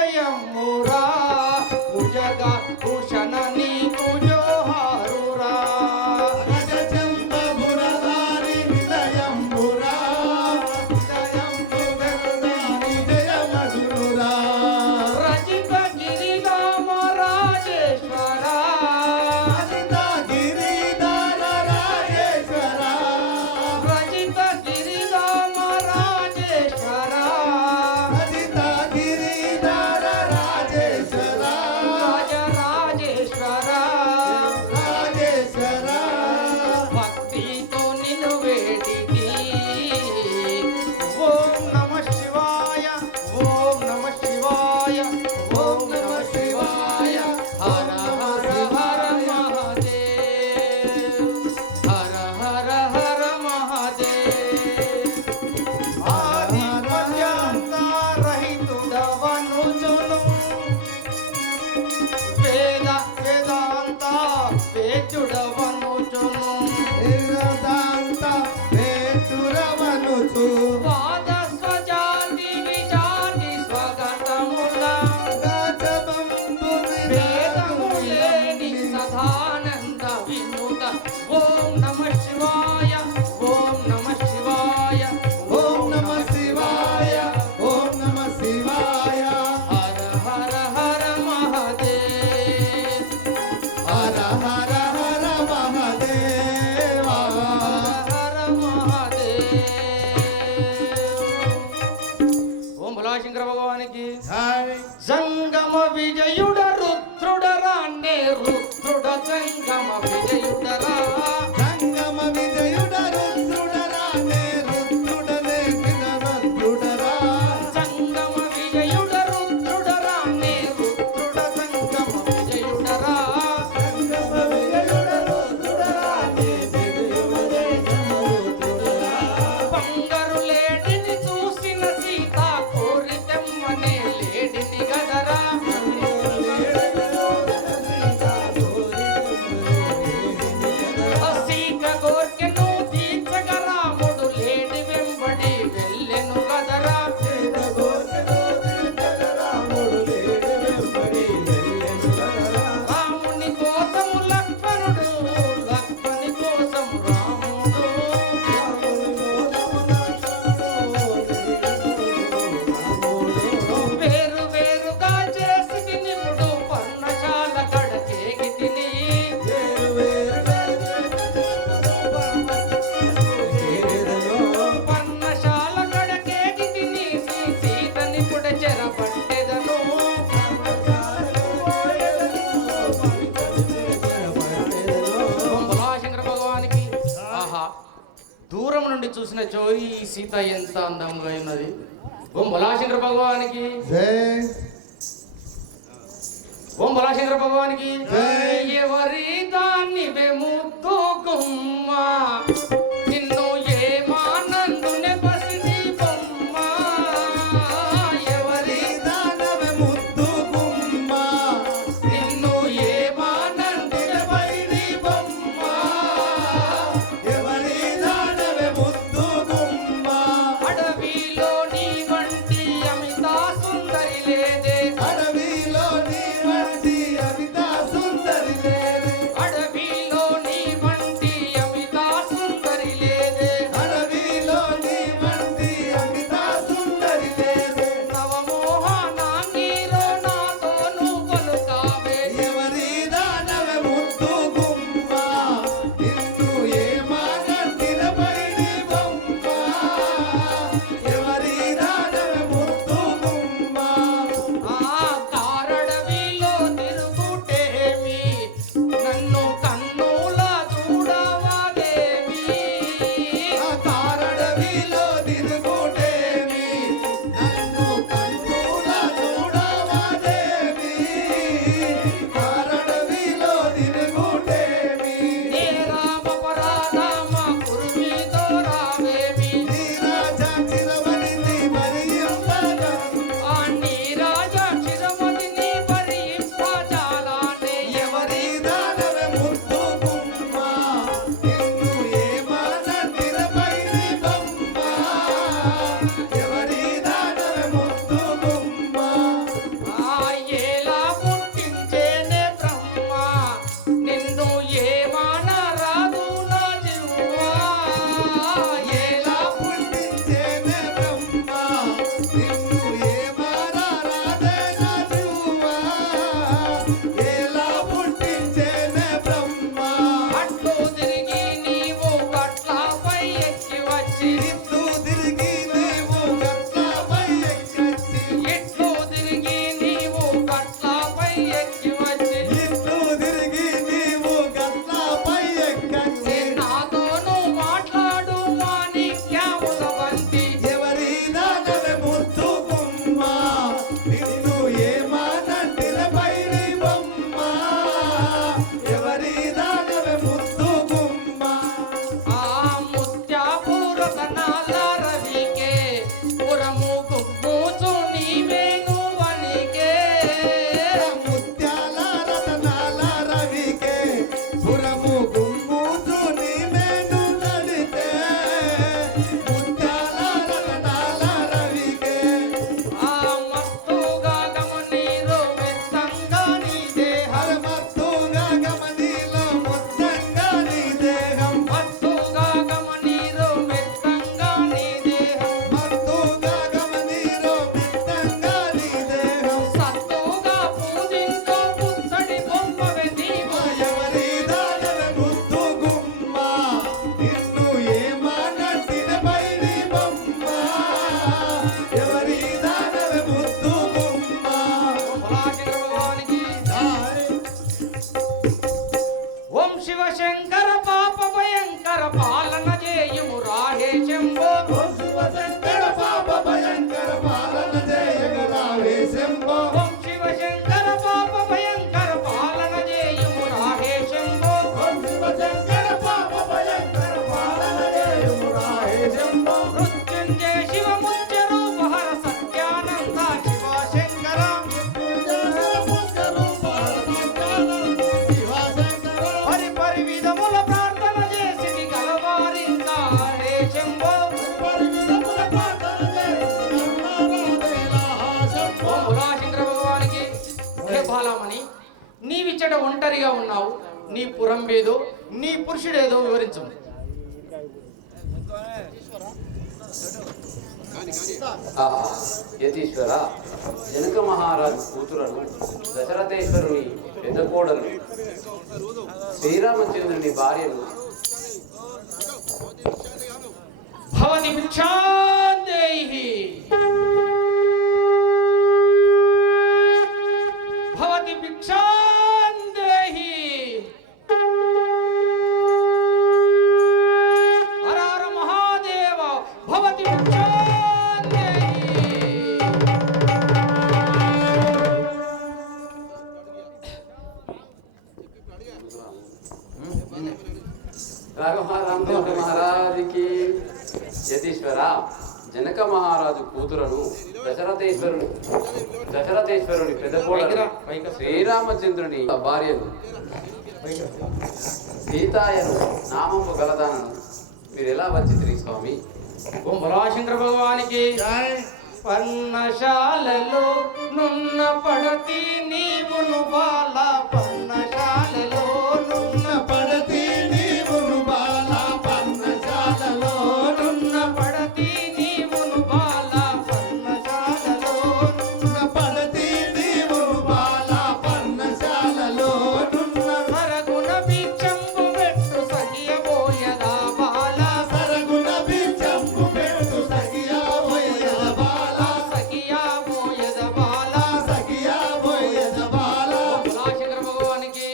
విజయమురా భుజగ భూషణ నీకు జోహారురా జంగమ విజయుడ రుద్రుడరా నే రుద్రుడ జంగమ విజయుడరా జంగమ విజయుడ రుద్రుడరా నే రుద్రుడనే వినవద్రుడరా జంగమ విజయుడ రుద్రుడరా నే రుద్రుడ జంగమ విజయుడరా జంగమ విజయుడ రుద్రుడరా నే విజయుడే రుద్రుడరా బంగారు లేడిని చూసిన సీత కోరి తెమ్మనే లేడిని గదరా సీత కోర్కెను తీర్చగ రాముడు లేడి వెంబడి వెళ్ళెను గదరా రాముని కోసము లక్ష్మణుడు లక్ష్మణి కోసం రాముడు వేరు వేరుగా చేసి నిపుడు పర్ణశాల కడకేగి తిని పర్ణశాల కడకేగి తిని సీత నిపుడ చెరపట్టెదను శంకర భగవానికి ఆహా దూరం నుండి చూసిన చోయి ఈ సీత ఎంత అందంగా ఉన్నది ఓం బలాశంకర భగవానికి జై ఓం బలాశంకర భగవానికి జై. ఎవరి దాన్ని వెముద్దు గుమ్మ నిన్ను ఏమానందునే పసిది బొమ్మ ఎవరి దానవే ముద్దు గుమ్మ నిన్ను ఏమానందునే పసిది బొమ్మ ఎవరి దానవే ముద్దు గుమ్మ అడవిలో నీ వంటి అమితా సుందరి లేదే అడవిలో నీ వంటి అమితా సుందరి లేదే అడవిలో నీ వంటి అమితా సుందరి లేదే అడవిలో నీ వంటి అమితా సుందరి లేదే నవమోహనాంగిలో నాతోను పలుకావే ఎవరి దానవే ముద్దు గుమ్మ నిన్ను ఏమానంటిన పైడి బొమ్మ ఎవరి దానవే ముద్దు గుమ్మ బాలమని, నీవిచ్చట ఒంటరిగా ఉన్నావు. నీ పురంబేదో, నీ పురుషుడేదో వివరించు. యతీశ్వర, జనక మహారాజు కూతురను, దశరథేశ్వరుని పెద్ద కోడలు, శ్రీరామచంద్రుని భార్యను భవతి భిక్షాందేహి, భవతి భిక్షాందేహి. హర హర మహాదేవ, భవతి భిక్షాందేహి. రాఘవారామచంద్ర మహారాజుకి. యతీశ్వర, జనక మహారాజు కూతురను, దశరథేశ్వరుని పెద్ద కోడలు, శ్రీరామచంద్రుని భార్యను, సీతాయను నామము గలదానను మీరు ఎలా వచ్చింది స్వామి? ఓం బలాశంకర భగవానికి. పర్ణశాలలో నున్న పడతి నీవును బాల, పర్ణశాలలో నున్న పడతి నీవును బాల, పర్ణశాలలో నున్న పడతి నీవును బాల, పర్ణశాలలో నున్న పడతి నీవును బాల, పర్ణశాలలో నున్న సరగుణ బిచ్చంబు పెట్టు సగియబోయదా బాల, సరగుణ బిచ్చంబు పెట్టు సగియబోయద బాల, సగియబోయద బాల. సగియబోయద బాల. బలాశంకర భగవానికి.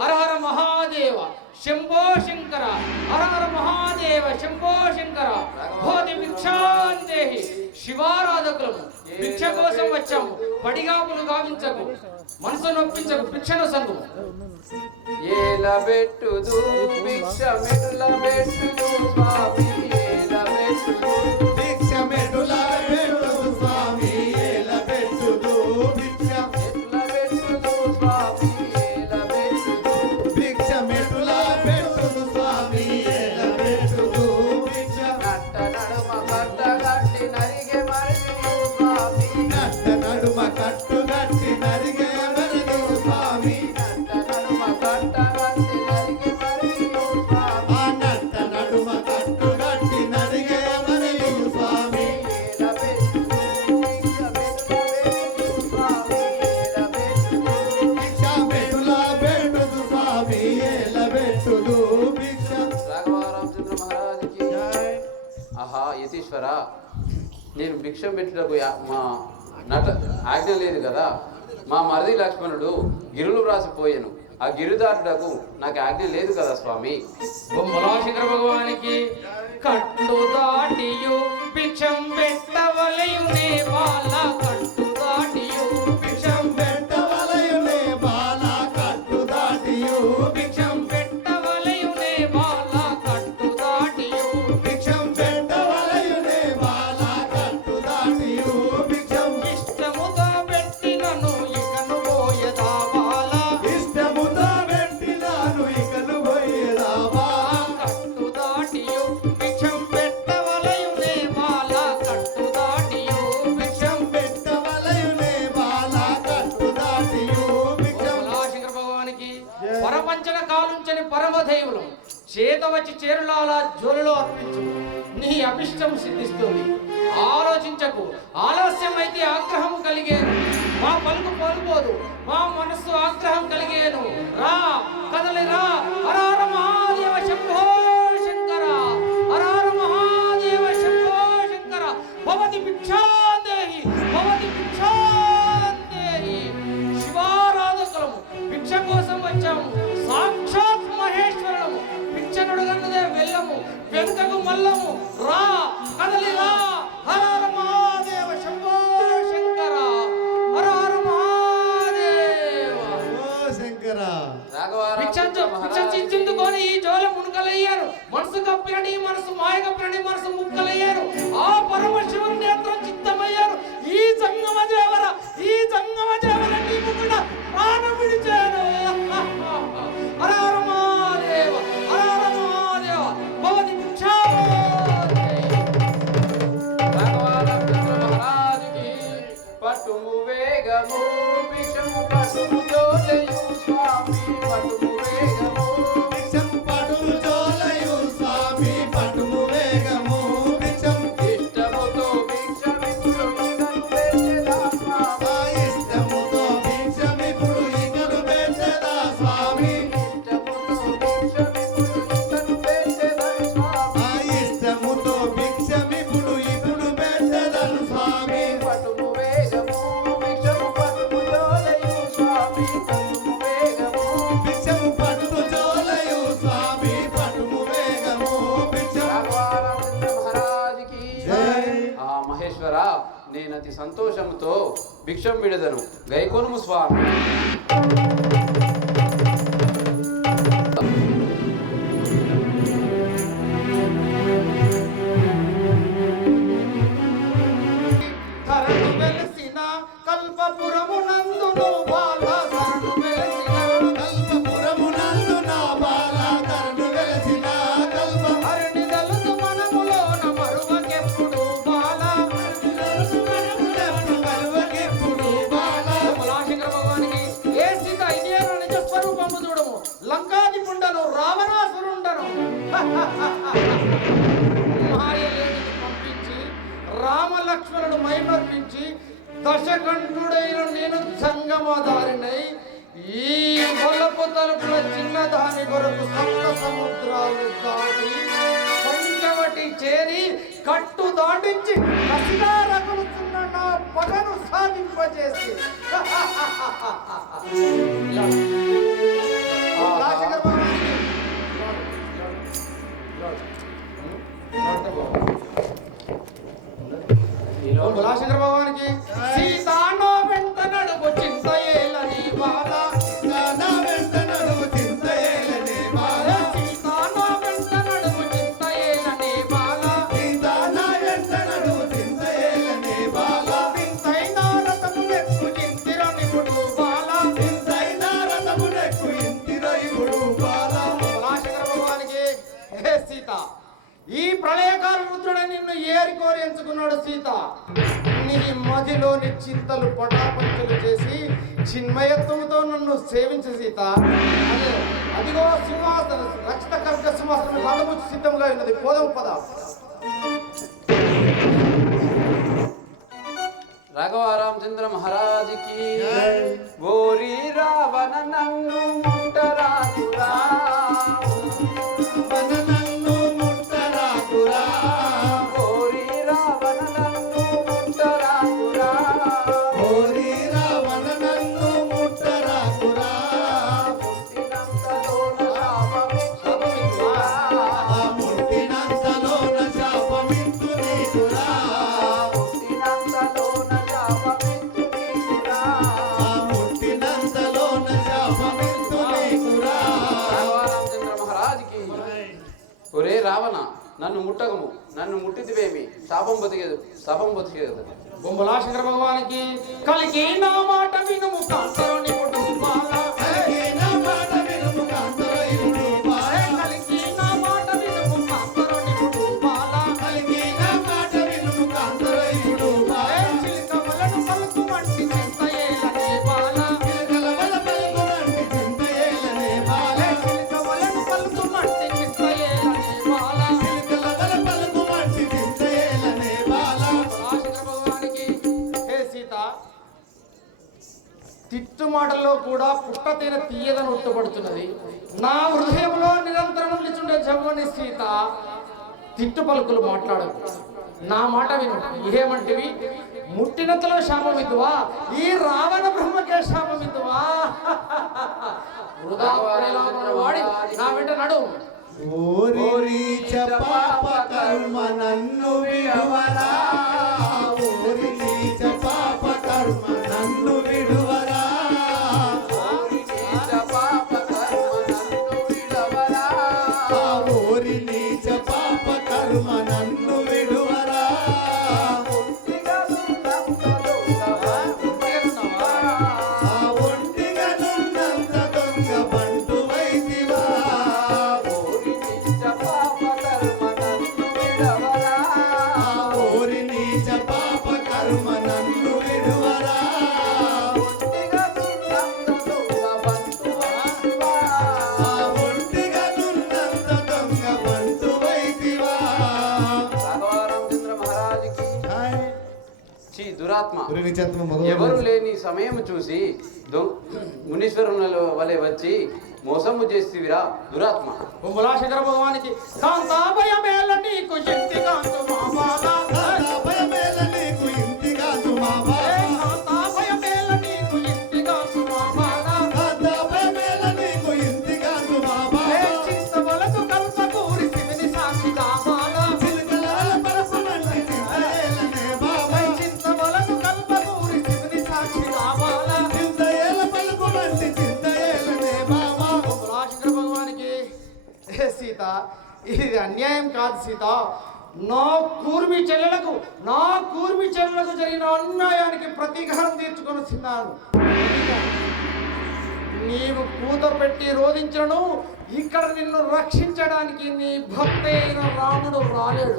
హర హర మహాదేవ శంభో శంకర, హర హర మహాదేవ శంభో శంకర. భోతి భిక్షాందేహి. శివారాధకులము భిక్ష కోసం వచ్చాము. పడిగాపులు గావించకు, మనసు నొప్పించకు, భిక్షను సంగుము. ఏల పెట్టుదు భిక్ష మెట్ల పెట్టుదు స్వామి, ఏల పెట్టుదు భిక్షమెటుల పెట్టుదు స్వామి, ఏల పెట్టుదు భిక్ష. ఎట్ల పెట్టుదు స్వామి, ఏల పెట్టుదు భిక్షమెటుల పెట్టుదు స్వామి, ఏల పెట్టుదు భిక్ష. నట్ట నడుమ కట్ట గట్టి నరిగే మరిగి స్వామి, నట్ట నడుమ కట్టు గట్టి నరిగే మరుగు స్వామి, నట్ట నడుమ కట్ట గట్టి నరిగే మరిగి స్వామి, ఆ నట్ట నడుమ కట్టు గట్టి నరిగే మరుగు స్వామి. ఏల పెట్టుదు భిక్ష మెట్ల పెట్టుదు స్వామి, ఏల పెట్టుదు భిక్షమెటుల పెట్టుదు స్వామి, ఏల పెట్టుదు భిక్ష. రాఘవారామచంద్ర మహారాజుకి. ఆహా యతీశ్వర, నేను భిక్షం పెట్టుటకు మా నట ఆజ్ఞ లేదు కదా. మా మరిది లక్ష్మణుడు గిరులు వ్రాసిపోయాను. ఆ గిరిదాటుటకు నాకు ఆజ్ఞ లేదు కదా స్వామి. ఓం బలాశంకర భగవానికి. కట్టు దాటియు భిక్షం పెట్టవలయునే బాల, కట్టు దాటియు భిక్షం పెట్టవలయునే బాల, కట్టు దాటియు భిక్షం పెట్టవలయునే బాల, కట్టు దాటియు భిక్షం పెట్టవలయునే బాల, కట్టు దాటియు భిక్షం. ఇష్టముగా పెట్టినను ఇకను పోయదా బాల, ఇష్టముతో పెట్టినాను ఇకను పోయేదా బాల, కట్టు దాటియు భిక్షం పెట్టవలయునే బాల, కట్టు దాటియు భిక్షం. పెట్టవలయునే బాల, కట్టు దాటియు భిక్షం. బలాశంకర భగవానికి. పరపంచన కాలుంచని పరమదైవులం చేత వచ్చి చేరులాల జోలులో అర్పించు, నీ అభిష్టం సిద్ధిస్తుంది. ఆలోచించకు, ఆలస్యమైతే ఆగ్రహం కలిగేను. మా పలుకు పలుపోదు, మా మనస్సు ఆగ్రహం కలిగేను. రా కదలి రా. హర హర మహాదేవ శంభో శంకర, హర హర మహాదేవ శంభో శంకర. భవతి భిక్షాందేహి, భవతి భిక్షాందేహి. శివారాధకులము భిక్ష కోసం వచ్చాము. సాక్షాత్ మహేశ్వరులము భిక్షనుడుగన్నదే వెళ్ళము, వెనుకకు మల్లము. రా కదలి రా. హర హర మహాదేవ శంభో శంకర, హర హర మహాదేవ. ఓ శంకర, రాఘవారామచంద్ర మహారాజుకి. చిందుకొని ఈ జోల మునుకలయ్యారు. మనసు కప్పినని మనసు మాయ కప్పినని మనసు ముక్కలయ్యారు. ఆ పరమశివుని నేత్రం చిత్తమయ్యారు. ఈ సంగమ దేవర, ఈ సంగమ దేవర నీకు కూడా ప్రాణం విడిచాను. హర హర మహాదేవ, హర హర మహాదేవ. భవతి భిక్షాందేహి. రాఘవారామచంద్ర మహారాజుకి. పట్టుము వేగము భిక్షము పట్టుము జోలయు స్వామి పట్టుము వేగము భిక్షము పట్టుము జోలయు స్వామి పట్టుము వేగము భిక్షము ఇష్టముతో భిక్షమిప్పుడు ఇకను పెట్టెదా స్వామి ఇష్టముతో భిక్షమిప్పుడు ఇకను పెట్టెదా స్వామి ఇష్టముతో భిక్షమిప్పుడు ఇకను పెట్టెదా స్వామి ఇష్టముతో భిక్షమిప్పుడు ఇప్పుడు పెట్టెదను స్వామి పట్టుము వేగము భిక్షము పట్టుము జోలయు స్వామి పట్టుము వేగము భిక్షము పట్టుము జోలయు స్వామి పట్టుము వేగము భిక్షము రాఘవారామచంద్ర మహారాజుకి జై. ఆ మహేశ్వర నేను అతి సంతోషంతో భిక్షం విడదను గైకొనుము స్వామి కరణు వెలసిన కల్పపురము నందును బాల కరణు వెలసిన కల్పపురమునందు నా బాల కరణు వెలసిన కల్ప హరిణి దళుతు మనములోన మరువకెప్పుడు బాల కరువకెప్పుడు బాల కమలాశంకర భగవానికి ఏ సీత ఇదే నిజ స్వరూపము చూడము లంకాధిపుండను రావణాసురుండను మాయలేడిని పంపించి రామ లక్ష్మణుడు మైమర్పించి దశకంఠుడైన నేను జంగమదారినై ఈ వలపు తలుపుల చిన్నదాని కొరకు సప్త సముద్రాలు దాటి పంచవటి చేరి కట్టు దాటించి కసిగా రగులుతున్న నా పగను సాధింపజేసి రాజశేఖర భగవానికి రాజశేఖర భగవానికి సీతానో వెంట నడుపు చింత ఏలని బాల నా వెంట నడుము చింతయేలనే బాల సీతానో వెంట నడుపు చింత ఏలని బాల సీతా నా వెంట నడుము చింతయేలనే బాల వింతైన రథము నెక్కు చింతిర నిపుడు బాల ఇంతైనా రథమునకు ఇంతిరయుడు బాల రాజశేఖర భగవానికి హే సీత ఈ ప్రళయకాల రుద్రుడు నిన్ను ఏరి కోరి ఎంచుకున్నాడు సీత నీ మదిలోని చింతలు పటాపంచలు చేసి చిన్మయత్వంతో నన్ను సేవించు సీత అదే అదిగో సింహాసనం రక్షిత కర్క సింహాసనం కాలముచ్చు సిద్ధంగా ఉన్నది పోదము పద రాఘవారామచంద్ర మహారాజుకి ఓరి రావణ నన్ను ముట్టరాకురా నన్ను ముట్టరాకురా ఓరి రావణ నన్ను ముట్టరాకురా ఓరి రావణ నన్ను ముట్టరాకురా పుట్టినంతలోన శాపమిచ్చురా. ముట్టినంతలోన శాపమిత్తు నీకురా ముట్టినంతలోన శాపమిత్తు నీకురా రాఘవారామచంద్ర మహారాజుకి ఒరే రావణ నన్ను ముట్టకము నన్ను ముట్టిదివేమి శాపం బతికేదు బొమ్మలాశంకర భగవానికి కలికి నా మాట వినుము కాంతరు నిపుడు బాల కలిగి నా మాట వినుము కాంతరయుడు బాల కలికి నా మాట వినుము కాంతరు నిపుడు బాల కలిగి నా మాట వినుము కాంతరయుడు బాల చిలకవలను పలుకు వంటి చింతయేలనే బాల పిలకలవల పలుకునంటి చింతయేలనే బాల చిలకవలను పలుకు వంటి చింతయేలనే బాల పిలకలవల పలుకుమంటి చింతయేలనే బాల బొమ్మలాశంకర భగవానికి హే సీత తిట్టు మాటల్లో కూడా పుట్ట తేనె తీయదని ఉట్టబడుతున్నది నా హృదయంలో నిరంతరం నిలుచుండే జమ్మని సీత తిట్టు పలుకులు మాట్లాడకు నా మాట విను ఏమంటివి ముట్టినంతలో శాపమిద్దువా ఈ రావణ బ్రహ్మకే శాపమిద్దువా వృధా ప్రేలాపన వాడి నా వెంట నడు ఓరీచ పాప కర్మ నన్ను విడువరా ఓరీచ పాప కర్మ నన్ను విడువరా ఓరి నీచ పాప కర్మ నన్ను విడువరా ఒంటిగా నున్నంత దొంగ బంటు వైదివా ఓరి నీచ ఎవరు లేని సమయం చూసి మునీశ్వరుల వలె వచ్చి మోసము చేస్తేవిరా దురాత్మ. శంకర భగవానికి కాంతాభయమేల నీకు శక్తి కాంతు మామాలా కాంతాభయమేల నీకు ఇంటి కాంతు మామా కాంతాభయమేల నీకు ఇంటి కాంతు మామాలా కాంతాభయమేల నీకు ఇంటి కాంతు మామా చింతవలకు కల్పకూరి శివుని సాక్షి దామాలా చిలకలాల పరపమంటి చింతయేలనే బాబా చింతవలకు కల్పకూరి శివుని సాక్షి దామాలా చింతయేల పలుకుమంటి చింతయేలనే బాబా. శంకర భగవానికి సీత ఇది అన్యాయం కాదు సీత. నా కూర్మి చెల్లెలకు జరిగిన అన్యాయానికి ప్రతీకారం తీర్చుకొని తిన్నాను. నీవు కూత పెట్టి రోధించను ఇక్కడ నిన్ను రక్షించడానికి నీ భక్తి అయిన రాముడు రాలేడు.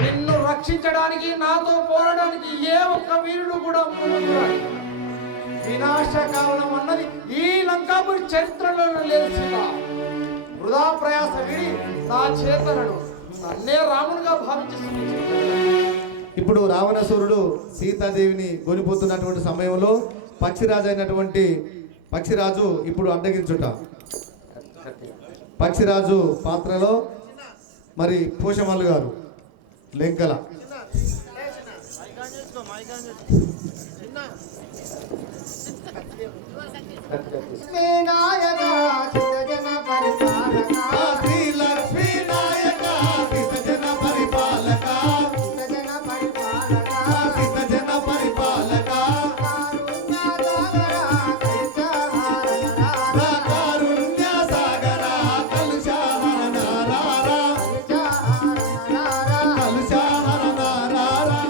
నిన్ను రక్షించడానికి నాతో పోరాడానికి ఏ ఒక్క వీరుడు కూడా ముందుకు రాడు. వినాశ కారణం అన్నది ఈ లంకాపురి చరిత్రలో లేదు సీత. వృధా ప్రయాస విడి నా చేతనడు నన్నే రామునిగా భావించి ఇప్పుడు రావణాసురుడు సీతాదేవిని కొనిపోతున్నటువంటి సమయంలో పక్షిరాజు అయినటువంటి పక్షిరాజు ఇప్పుడు అడ్డగించుట. పక్షిరాజు పాత్రలో మరి పోషమల్లు గారు లెంకల శ్రీ లక్ష్మీ నాయక సిద్ధజన పరిపాలక సిద్ధజన పరిపాలక కారుణ్య సాగర కలుషాహర నారారా కలుషాహర నారారా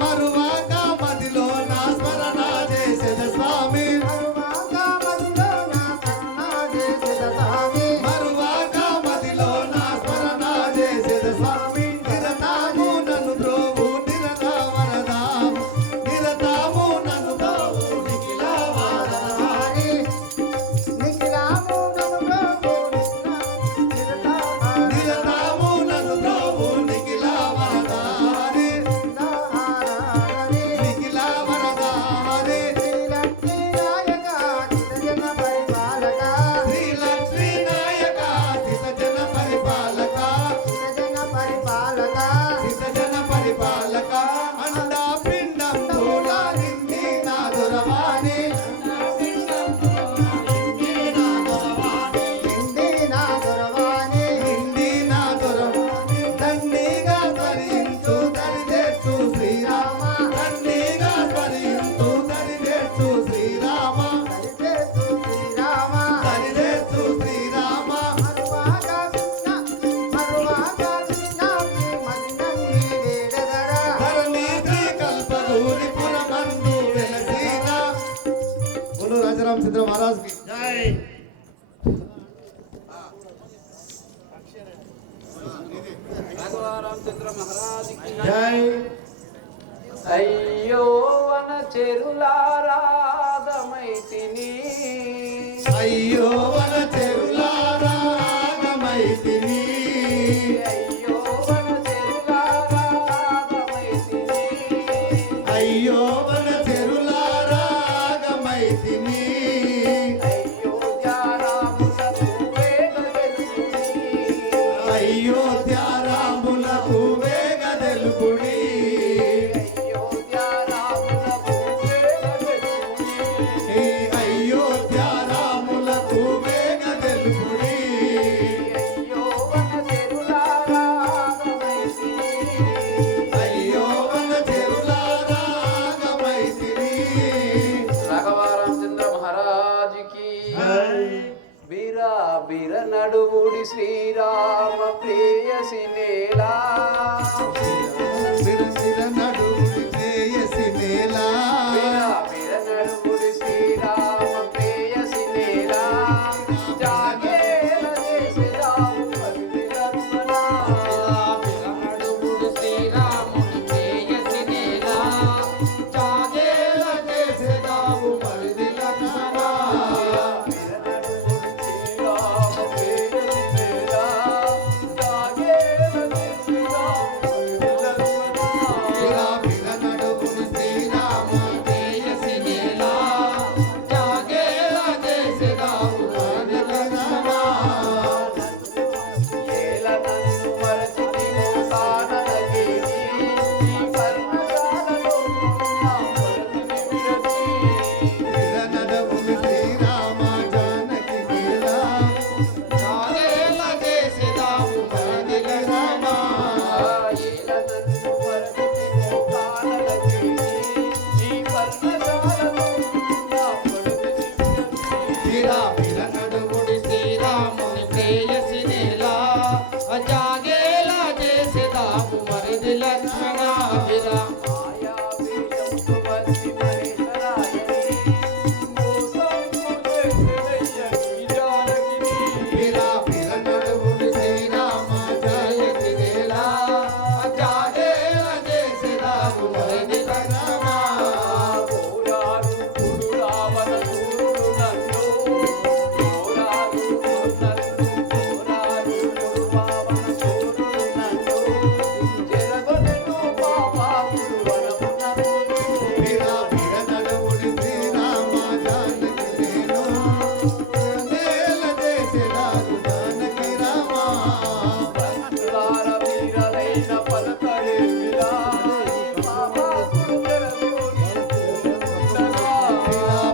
మరువాక మదిలో నా స్మరణ చేసేద స్వామి మరువాక మదిలో నా స్మరణ చేసేద స్వామి నిరతాము నన్ను బ్రోవు నిరతా వరదాం నిరతాము నన్ను బ్రోవు నిఖిలా వరదారి నిరతాము నన్ను బ్రోవు నిఖిలా వరదారి నిఖిలా వరదారి శ్రీ లక్ష్మీ నాయక సిద్ధజన పరిపాలక సిద్ధజన పరిపాలక అండా పిండం తోడా నింది నా దొరవాణి నింది నా దొరవాణి దండిగా స్మరించు దరిదేర్చు శ్రీరామ దండిగా స్మరించు దరిదేర్చు శ్రీరామ దరిదేర్చు శ్రీరామ ధరణీతి కల్పగూరి పురమందు వెలసిన బోలో రాజారాం చంద్ర మహారాజ్ కి జై. రాఘవరామచంద్ర మహారాజ్ కి జై. అయ్యో వన చెరులారాగమైతిని అయ్యో వన చెరులారా గమైతిని అయ్యో వన చెరులారాగమైతిని అయ్యో వన చెరులారా గమైతిని అయోధ్య రాములకు వేగ తెలుపుని అయోధ్య రాములకు వేగ తెలుపుడి అయోధ్య రాములకు వేగ తెలుపుని ఈ అయోధ్య రాములకు వేగ తెలుపుడి అయ్యో వన చెరులారాగమైతిని అయ్యో వన చెరులారా గమైతిని రాఘవరామచంద్ర మహారాజ్ కి జై. వీరా వీర నడువుడి శ్రీరామ ప్రేయసి నేలా సిరసిర నడుముడి ప్రేయసి నేలా వీరా వీర నడువుడి శ్రీరామ ప్రేయసి నేలా జాగేల చేసేదాము పవిత్రత్మలా. నడుముడు చేసేదాము మరిది లక్ష్మణ విరా వీరా వీర నడువుని శ్రీరామ జానకి వేళ జాగేల చేసేదాము మరిది లక్ష్మణ వీరా వీర నడువుని శ్రీరామ జానకి వేళ జాగేల చేసేదాము జానకి రామ వీరా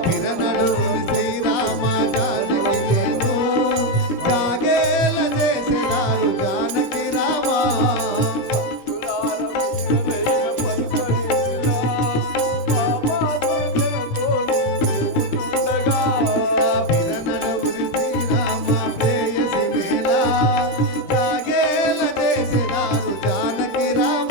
వీర నడువుని శ్రీరామ జానకి వేళ జాగేల చేసేదాము జానకి రామ వీరనడువుని శ్రీరామ ప్రేయసి వేళ జాగేల చేసేదారు జానకి రామ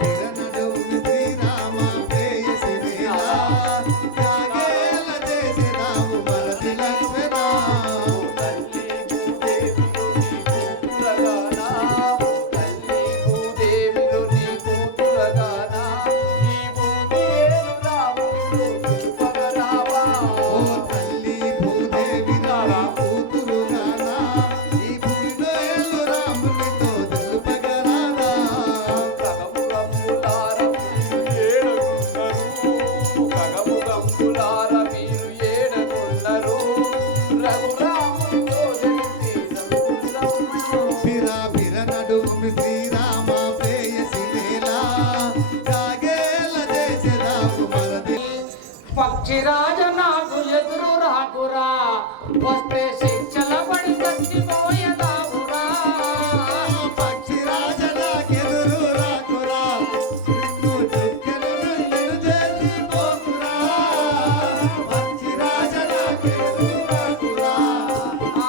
వీరనడువుని శ్రీరామ ప్రేయసి వేళ జాగేల చేసేదాము మరది లక్ష్మణ ఓ తల్లి భూదేవి రామ కూతురు నానా ఈ భూమిలో ఎల్లు రామునితో తెలుపగరానా వీరా వీర నడుమి శ్రీరామ ప్రేయసి వేళ జాగేల చేసేదాము మరది పక్షిరాజ నాకు ఎదురు రాకురా వస్తే శిక్షల పడి చచ్చిపోయేదావురా పక్షిరాజ నాకెదురు రాకురా నిన్ను చుక్కలు నిన్ను చేసి పోకురా పక్షిరాజ నాకెదురు రాకురా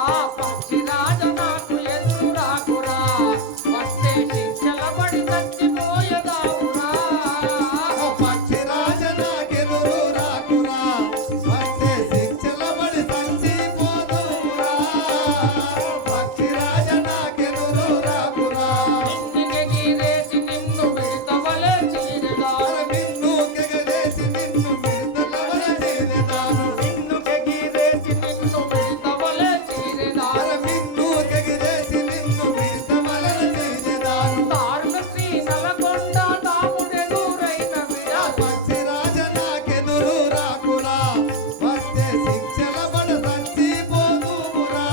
ఆ పక్షిరాజ నాకు ఎదురు రాకురా వస్తే శిక్షల పడి చచ్చిపోయేదావురా పక్షిరాజ నాకెదురు రాకురా వస్తే శిక్షల పడి సంచిపోదురా పక్షిరాజ నాకెదురు రాకురా నిన్ను గీరేసి నిన్ను విడతవలే చీరదారు నిన్ను కెగలేసి నిన్ను విడుదలవల చేరేదాను నిన్ను గీరేసి నిన్ను విడతవలే చీరదారు నిన్ను కెగలేసి నిన్ను విడుదలవల చేరేదాను దారుణ శ్రీ నలకొండ దాముడెదురైన విరా పక్షిరాజ నాకెదురు రాకురా వస్తే శిక్షల పడ సంచిపోదురా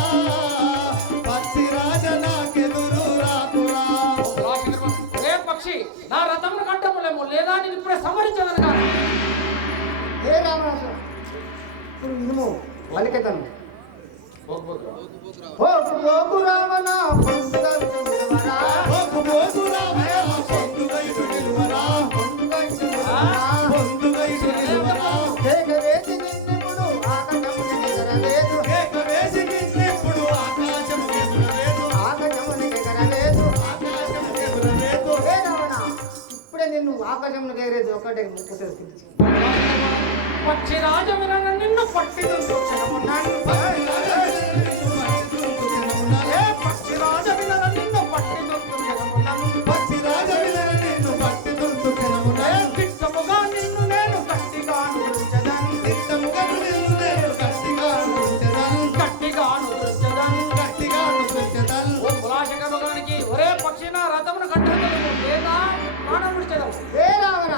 పక్షిరాజ నాకెదురు రాకురా ఏ పక్షి నా రథమును కట్టములేము లేదా నేను ఇప్పుడే సంహరించదను కాదు హే రామరాజు ఇప్పుడు ఇనుము వలికెతను పోకు రావణ పొందుగైదు నిలువరా, పోకు రామయ్య పొందుగైదు నిలువరా పొందుగైదు నిలువరా కేకవేసి నిన్నెప్పుడు ఆకాశమునికి ఎగరలేదు, ఏకవేసి నిన్నెప్పుడు ఆకాశము ఎగురలేదు ఆకాశమునికి ఎగరలేదు. ఆకాశము ఎగురలేదు హే రావణ ఇప్పుడే నిన్ను ఆకాశమునికి ఎగరేది ఒకటే ముక్కు తెలుసు. పక్షి రాజవిరణ నిన్ను పట్టిదును ఏ పక్షి రాజవిరణ నిన్ను పట్టిదును పక్షిరాజ విలన నిన్ను పట్టి దుంతుకెనమున దిట్టముగా నిన్ను నేను గట్టిగాను దృశ్యదను నిత్తముగను నిన్ను నేను గట్టిగాను ఉంచెదను గట్టిగాను దృశ్యదను గట్టిగాను ఉంచెదను ఓ కులాశక భగవానికి ఒరే పక్షి నా రథమును కట్టగలవు లేదా ప్రాణం విడిచెదవు హే రావణ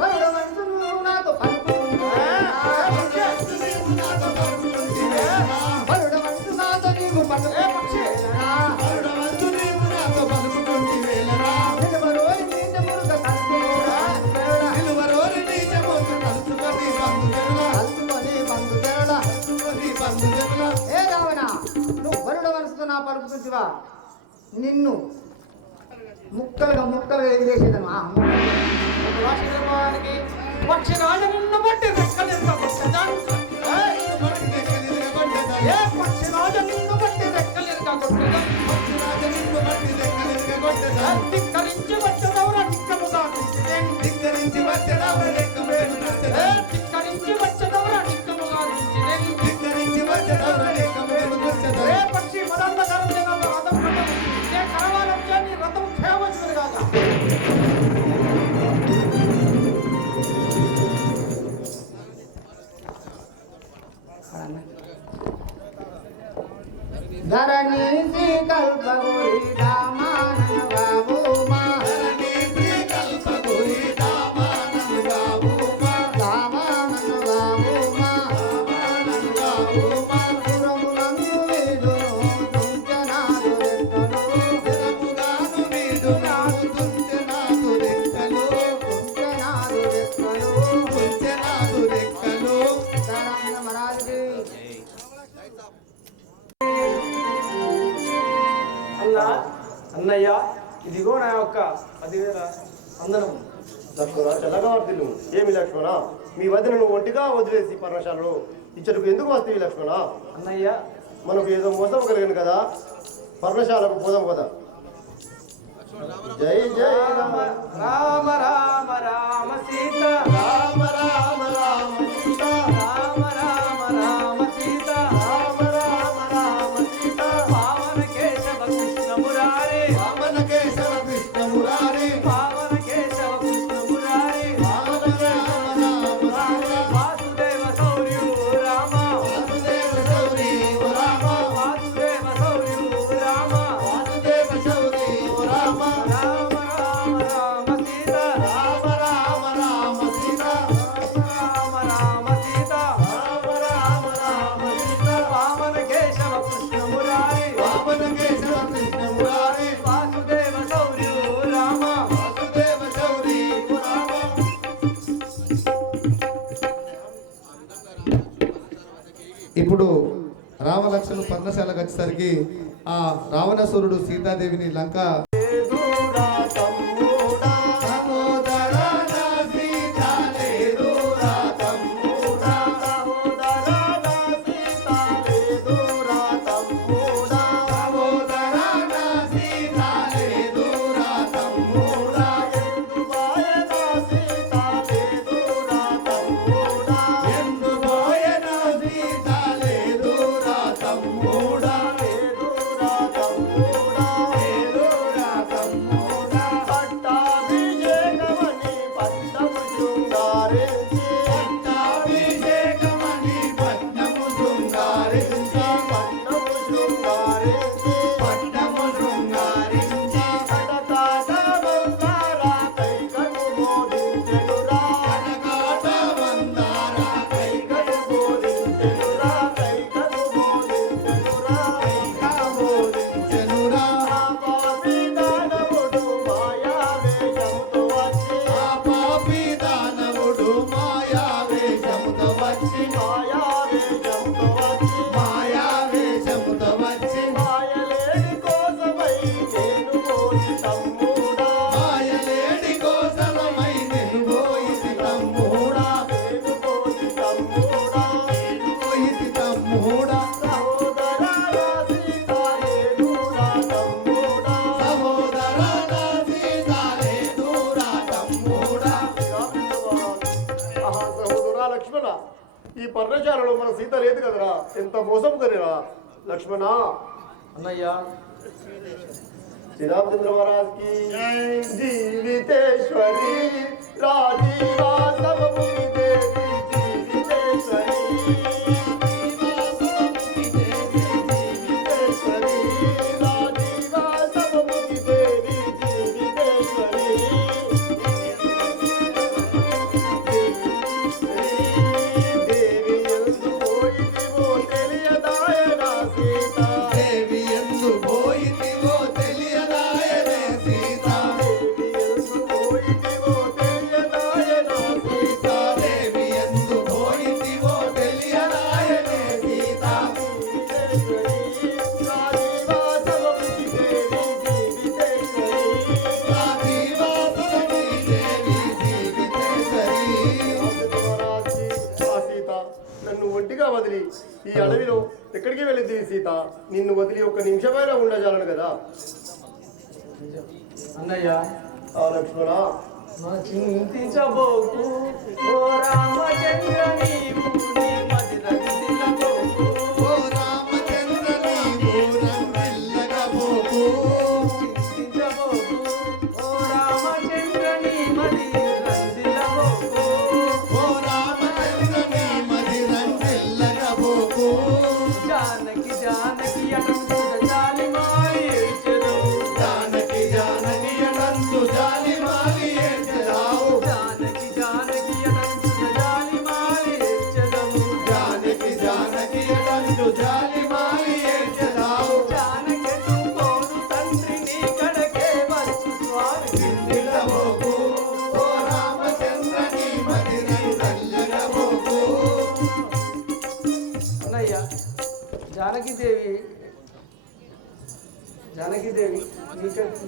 వరుడవంతు నువ్వు నాతో వరుడవంతు నాతో నీవు ఏ పక్షి వరుడవంతు నీవు నాతో పలుకుతుంటి వేళరా నిలువరోయి నీచమురుగ కలుపుకోరా, నిలువరోరి నీచమోత కలుసుకొని బంధుజనుల కలుపుకొని బంధు తెరడా. కలుసుకొని బంధుజనుల ఏ రావణ నువ్వు వరుడ మనసుతో నా పలుకుతుంటివా నిన్ను ముక్కలుగా ముక్కలుగా ఎగిరేసేదను రాష్ట్రానికి పక్షిరాజు నిన్ను బట్టి రెక్కలెంత కొట్టదాను ఏ పక్షిరాజు నిన్ను బట్టి రెక్కలెంత కొట్టదాను ధిక్కరించి వచ్చదవరా నిక్కముగా ధిక్కరించి వచ్చదవరా ధిక్కరించి వచ్చదవరా నిక్కముగా ధిక్కరించి వచ్చదవరా ఏ పక్షి మదంత కరం రథం ఏ కరవాలని రథం ఖేవచ్చు కాక ధరణి శ్రీ కల్పగురి రామానంద బాబు మా ధరణి శ్రీ కల్పగురి రామానంద బాబు మా రామానంద బాబు మా రామానంద బాబు మా పురములందు వీధును తుంచనాదు రెక్కలు పురముగాను వీడునాదు తుంచెనాదు రెక్కలు తుంచనాదు రెక్కలు తుంచెనాదు రెక్కలు ధరణి మహారాజుకి అన్నయ్య ఇదిగో నా యొక్క 10,000 వందనం లక్ష్మణ చల్లగావర్తులు ఏమి లక్ష్మణ మీ వదినను ఒంటిగా వదిలేసి పర్ణశాలలో ఇచ్చటకు ఎందుకు వస్తాయి లక్ష్మణ అన్నయ్య మనకు ఏదో మోసం కలిగింది కదా పర్ణశాలకు పోదాం కదా జై జై రామ రామ రామ రామ సీత రామ రామ రామ సీత రామ రామ రామ సీత రామ రామ రామ సీత పావన కేశవ కృష్ణ మురారి వామన కేశవ కృష్ణ మురారి పావన కేశవ కృష్ణ మురారి వామన రామ రామ రామ వాసుదేవ సౌర్యు రామ వాసుదేవ శౌరి ఓ రామ వాసుదేవ సౌర్యు రామ వాసుదేవ శౌరి ఓ రామ రామ రామ రామ సీత రామ రామ రామ సీత రామ రామ సీత రామ రామ రామ సీత పావన కేశవ కృష్ణ మురారి వామన కేశవ కృష్ణ మురారి వాసుదేవ సౌర్యు రామ వాసుదేవ శౌరి ఓ రామ ఇప్పుడు రామలక్ష్మణులు పర్ణశాలకు వచ్చేసరికి ఆ రావణాసురుడు సీతాదేవిని లంక లేదురా తమ్ముడా సహోదరా నా సీత లేదురా తమ్ముడా సహోదరా నా సీత లేదురా తమ్ముడా సహోదరా నా సీత లేదురా తమ్ముడా ఎందుబాయ నా సీత లేదురా తమ్ముడా ఎందుబాయ నా సీత లేదురా తమ్ముడా లేదురా తమ్ముడా లేదురా తమ్ముడా పట్టాభిషేకమని పట్టము శృంగారించి పట్టాభిషేకమని పట్టము శృంగారించి పట్టము శృంగారించి పట్టము శృంగారించి కటకాట మందార కైకను బోధించెనురా కటకాట మందార కైకను బోధించెనురా కైకను బోధించెనురా కైక బోధించెనురా ఆ పాపి దానవుడు మాయావేషముతో వచ్చి ఆ పాపి దానవుడు మాయావేషముతో వచ్చి మాయావేషముతో వచ్చి మాయావేషముతో వచ్చి మాయలేడి కోసమై నేను పోయి తమ్ముడా మాయలేడి కోసమై నేను పోయి తమ్ముడా నేను పోయి తమ్ముడా నేను పోయి తమ్ముడా సహోదరా నా సీత లేదురా తమ్ముడా సహోదరా నా సీత లేదురా తమ్ముడా ఆహా సహోదరా లక్ష్మణ ఈ పర్ణశాలలో మన సీత లేదు కదరా ఎంత మోసం కరిరా లక్ష్మణ అన్నయ్య శ్రీరామచంద్ర మహారాజ్ కి జీవితేశ్వరి రాజీవాసవముని దేవి జీవితేశ్వరి జీవితేశ్వరి రాజీవాసవముని దేవి జీవితేశ్వరి దేవి ఎందు పోయితివో తెలియదాయ నా సీత దేవి ఎందు పోయితివో తెలియదాయనే సీత దేవి ఎందు పోయితివో తెలియదాయ నా ఈ అడవిలో ఎక్కడికి వెళ్ళింది సీత? నిన్ను వదిలి ఒక్క నిమిషమైనా ఉండజాలను కదా. అన్నయ్య ఆ లక్ష్మణ, చింతించబోకు ఓ రామచంద్ర నీవు నీ మది రంజిల్లబోకు. ఓ రామచంద్ర నీవు రంజిల్లగబోకు. చింతించబోకు ఓ రామచంద్ర నీ మది రంజిల్లబోకు. ఓ రామచంద్ర నీ మది రంజిల్లగబోకు. జానకి జానకి అనంత జాలి మారి ఏడ్చెదవు. జానకి జానకి అనంతు జాలి మాలి ఏడ్చెదావు. జానకి జానకి అనంత జాలి మారి ఏడ్చెదవు. జానకి జానకి అనంతు జాలి మాలి ఏడ్చెదావు. జానకెటు పోదు తండ్రి నీ కడకే వచ్చు స్వామి రంజిల్లబోకు. ఓ రామచంద్ర నీ మది రంజిల్లగబోకు. అన్నయ్య జానకీదేవి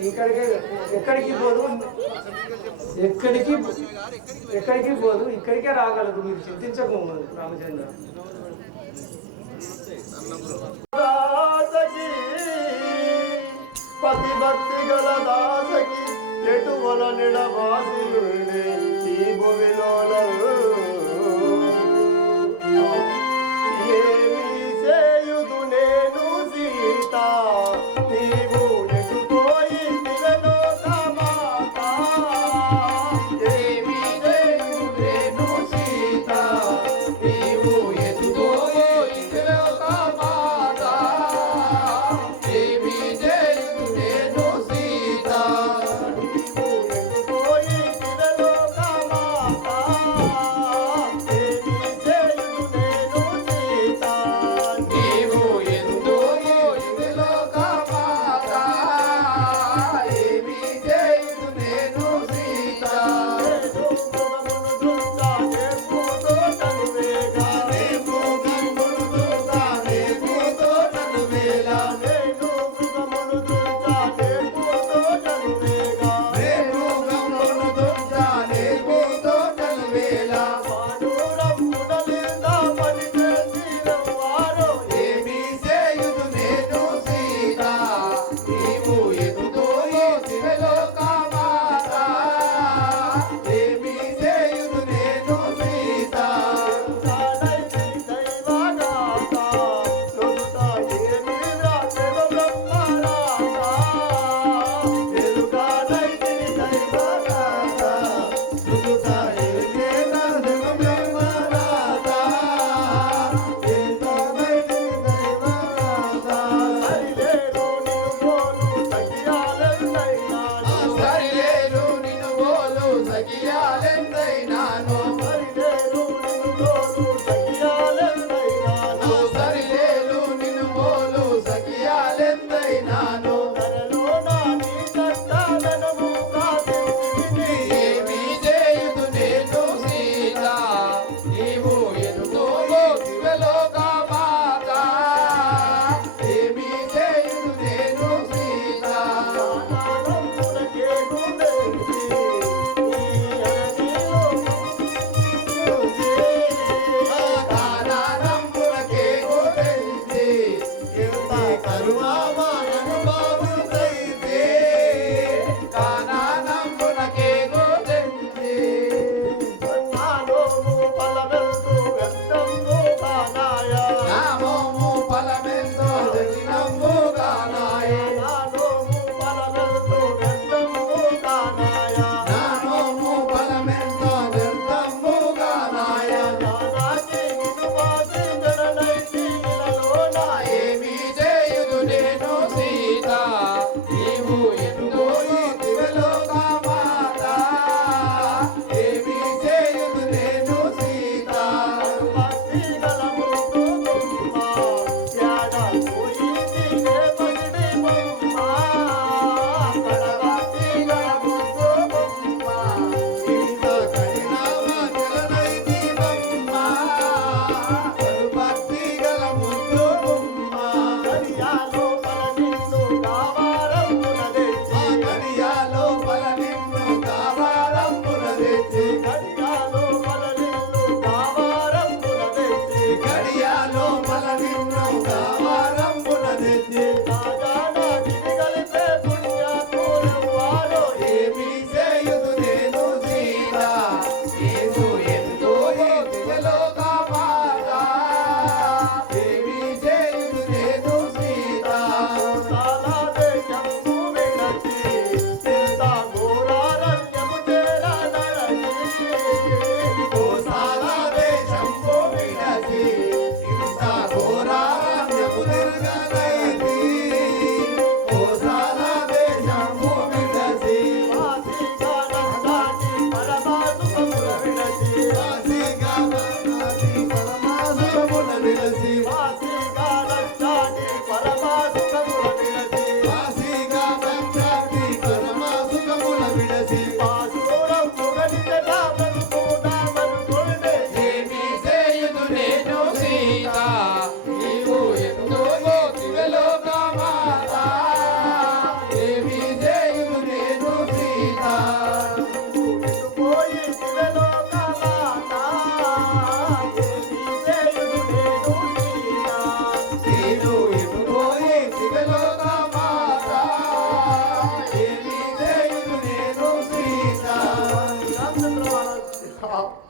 నీకడికే ఎక్కడికి పోదు, ఎక్కడికి పోదు, ఇక్కడికే రాగలదు. మీరు చింతించకు రామచంద్ర. దాసకి పతి భక్తి గల దాసకి ఎటువల నిడవాసి ఈ భువిలోనరు ఏమి చేయుదు నేను సీత, నీవు ఎటుపోయి దిగలోకమాత. ఏమి చేయుదు నేను సీత, నీవు ఎటుపోయి దిగలోకమాత. ఏమి చేయుదు నేను సీత, నీవు ఎటుపోయి దిగలోకమాత. ఏమి చేయుదు నేను సీత, నీవు ఎందుకు ఇదిలోకమాత. ఏమి చేయుదు నేను సీత,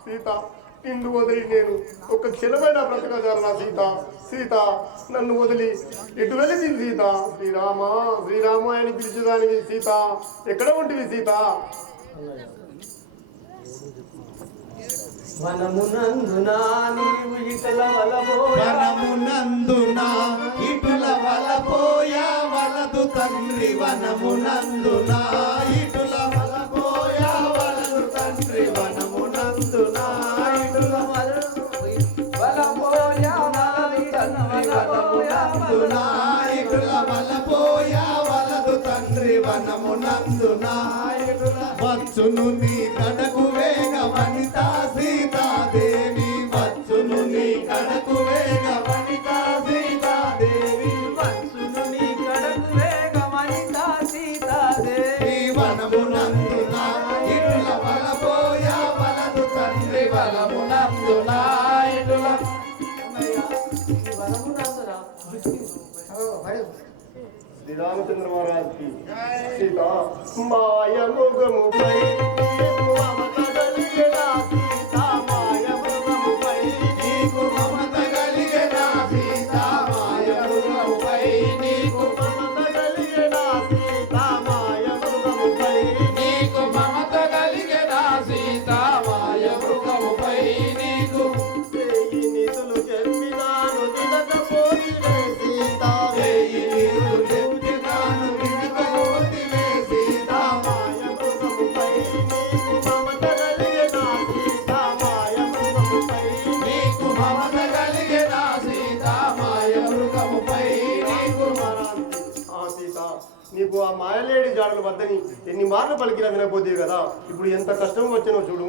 సీత నిన్ను వదిలి నేను ఒక్క క్షణమైన బ్రతకగలనా సీత? సీత నన్ను వదిలి ఎటు వెళ్ళింది సీత? శ్రీరామ శ్రీరామ అని పిలిచేదానివి సీత, ఎక్కడ ఉంటివి సీత? వనమునందున నీవు ఇటల వలబోయా, వనమునందున ఇటుల వలపోయా వలదు తండ్రి. వనమునందున ఇటుల వలపోయా వలదు తండ్రి. వనమునందున ఇటుల వలబోయా నాది తండ్రి వనమునందున ఇటుల వలపోయా వలదు తండ్రి. వనమునందున ఇటుల వచ్చును నీ కడకు వేగ వనితా సీతాదేవి. వచ్చును నీ కడకు వేగ వనితా సీతాదేవి. వచ్చును నీ కడకు వేగ వనితా సీతాదేవి. వనమునందున ఇటుల వలపోయా వలదు తండ్రి. వనమునందున ఇటుల శ్రీరామచంద్ర మహారాజ్కి సీత మాయముగముపై మమత కలిగెనా సీత? మాయముగముపై నీకు మమత కలిగెనా సీత? మాయముగముపై నీకు మమత కలిగెనా సీత? మాయముగముపై నీకు మమత కలిగెనా సీత? మాయముగముపై నీకు చేయి నిధులు చెప్పినాను దినకపోతివే సీత. చేయి నీరు చెప్తున్నాను వినకపోతివే సీత. మాయముగముపై నీకు మమత కలిగెనా సీత? మాయముగముపై నీకు మమత కలిగెనా సీత? మాయమృగముపై నీకు ఆ సీత నీకు ఆ మాయలేడి జాడలు వద్దని ఎన్ని మార్లు పలికినా వినకపోతే కదా ఇప్పుడు ఎంత కష్టం వచ్చానో చూడు.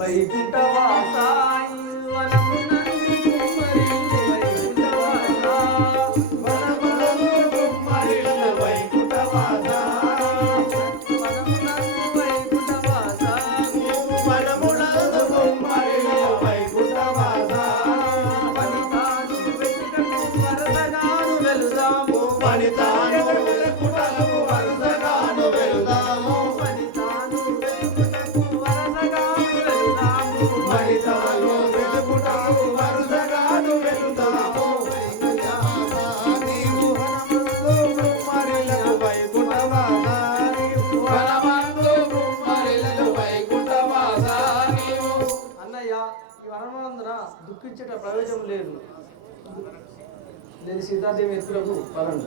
వైకుంఠవాసాయి వనమునందు మరి వైకుంఠవాసా. వనమునందు వైకుంఠవాసా. వనమునందు వైకుంఠవాసా. వనమునందు వైకుంఠవాసా. వనితాను వెతుటకు వరదగాను వెలుదాము. వనితాను వెతుకుటకు వరసగాను వెళుదాము. వనితాను వెతుటకు వరదగాను వెలుదాము. వనితాను వెతుకుటకు వరసగాను వెళుదాము. నీవు వనమందు వైకుంఠవాసా. వనమందు వైకుంఠవాసా. నీవు అన్నయ్య ఈ వనమందున దుఃఖించేట ప్రయోజనం లేదు. నేను సీతాదేవి ఎత్తులకు పలను.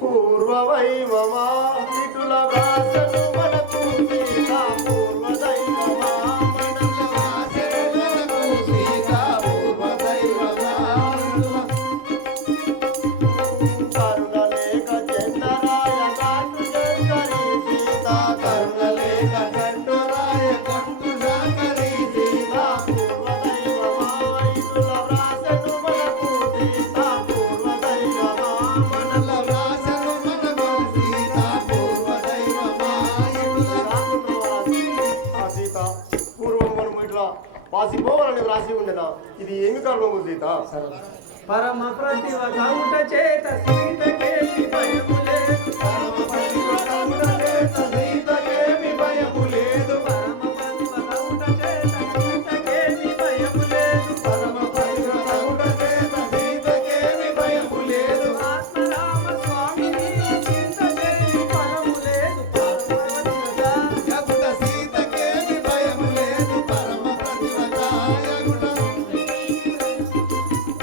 పూర్వవైవమా ఇటుల వ్రాసను మనకు సీత. పూర్వదైవమా మనల వాసనలకు సీత పూర్వదైవమా. కరుణలేక చెండరాయ కాటు చెండరి సీత. కరుణలేక కంఠురాయ కంఠు శాంకరి సీత. పూర్వదైవమా ఇటుల వ్రాసను మనకు సీత. పూర్వదైవమా మనల వాసను మనకు సీత పూర్వదైవమా. ఇటుల ఆ సీత పూర్వం మనం ఇట్లా వాసిపోవాలని వ్రాసి ఉండేనా? ఇది ఏమి కారణము సీత? పరమ ప్రతిభ కౌట చేత సీతకేమి భయము లేదు. పరమ ప్రతిభ కౌట చేత సీతకేమి భయము లేదు. పరమ ప్రతిభ కౌట చేత సీతకేమి భయము లేదు. పరమ ప్రతిభ కౌట చేత సీతకేమి భయము లేదు. ఆత్మరామ స్వామిని చింతచేయు ఫలము లేదు. పరమశివగా యగుట సీతకేమి భయము లేదు. పరమ ప్రతిభ కాయగుట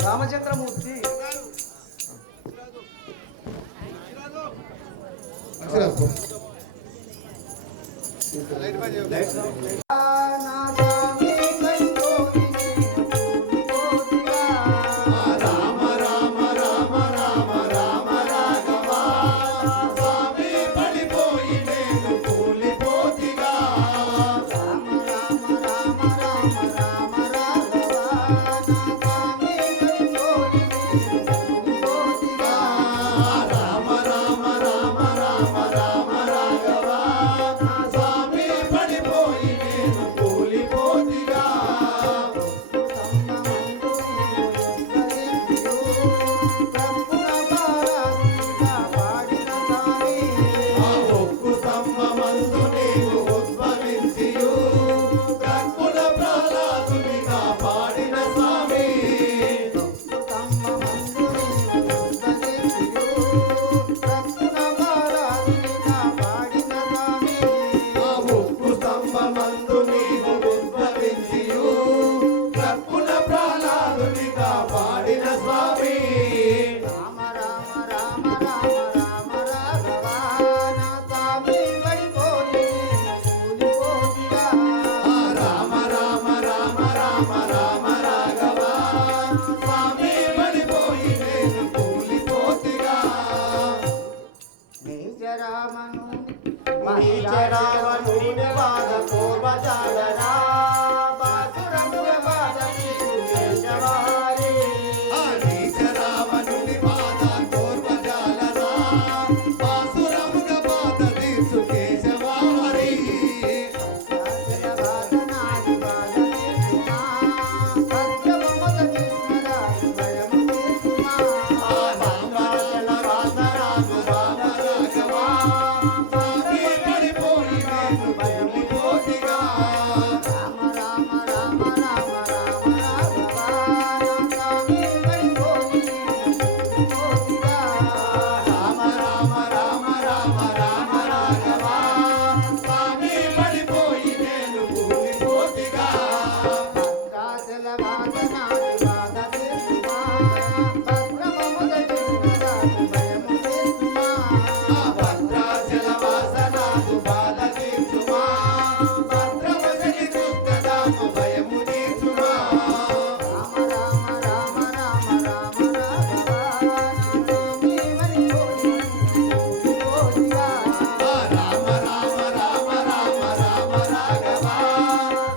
రామచంద్రమూర్తి రామ రామ రామ రామ రామ రాఘవా. స్వామి పడిపోయి నేను కూలిపోతిగా. రామ రామ రామ రామ రామ రాఘవా. స్వామి పడిపోయి నేను కూలిపో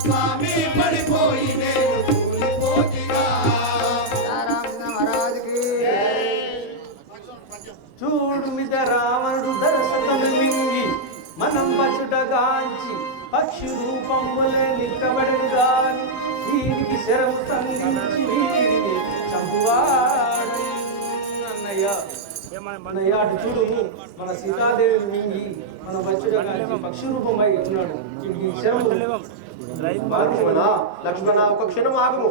స్వామి పడిపోయి నేను కూలిపోతిగా రామకృష్ణ మహారాజుకి చూడు మిద రావణుడు దర్శకము మింగి మనం పచుటగాంచి పక్షి రూపముల నిక్కబడను గాని వీరికి శరము సంధించి వీరిని చంపువాడు అన్నయ్య. అన్నయ్య అటు చూడు, మన సీతాదేవిని మింగి మన పచ్చుటగాంచి పక్షి రూపమై ఉన్నాడు. వీరికి శరము లక్ష్మణ ఒక క్షణం ఆగము.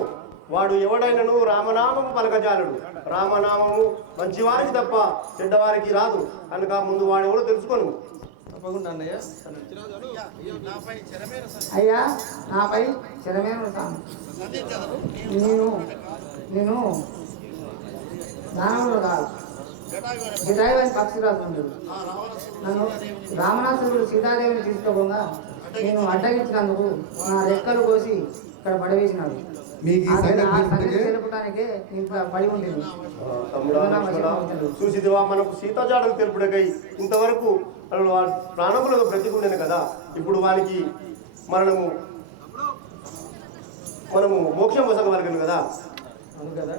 వాడు ఎవడైనను రామనామము పలకజాలడు. రామనామము మంచివారికి తప్ప చెడ్డవారికి రాదు కనుక ముందు వాడు ఎవడో తెలుసుకోను. తప్పకుండా అన్నయ్య. అయ్యా నాపై శరమేన సాము నేను దానవుడు కాదు, గిటాయి పక్షిరాజు ఉంటాడు. నన్ను రావణాసురుడు సీతాదేవిని తీసుకోకుండా నేను అడ్డగించినందుకు నా రెక్కలు కోసి ఇక్కడ పడవేసినాడు. మీకు ఈ సంగతి తెలుపడానికే ఇంట్లో పడి ఉంటుంది. తమ్ముడా లక్ష్మణ, చూసిదివా మనకు సీతాజాడకు తెలుపుడకై ఇంతవరకు ప్రాణములకు బ్రతికుండేను కదా. ఇప్పుడు వానికి మనము మోక్షం పొసగవలగను కదా. అవును కదా.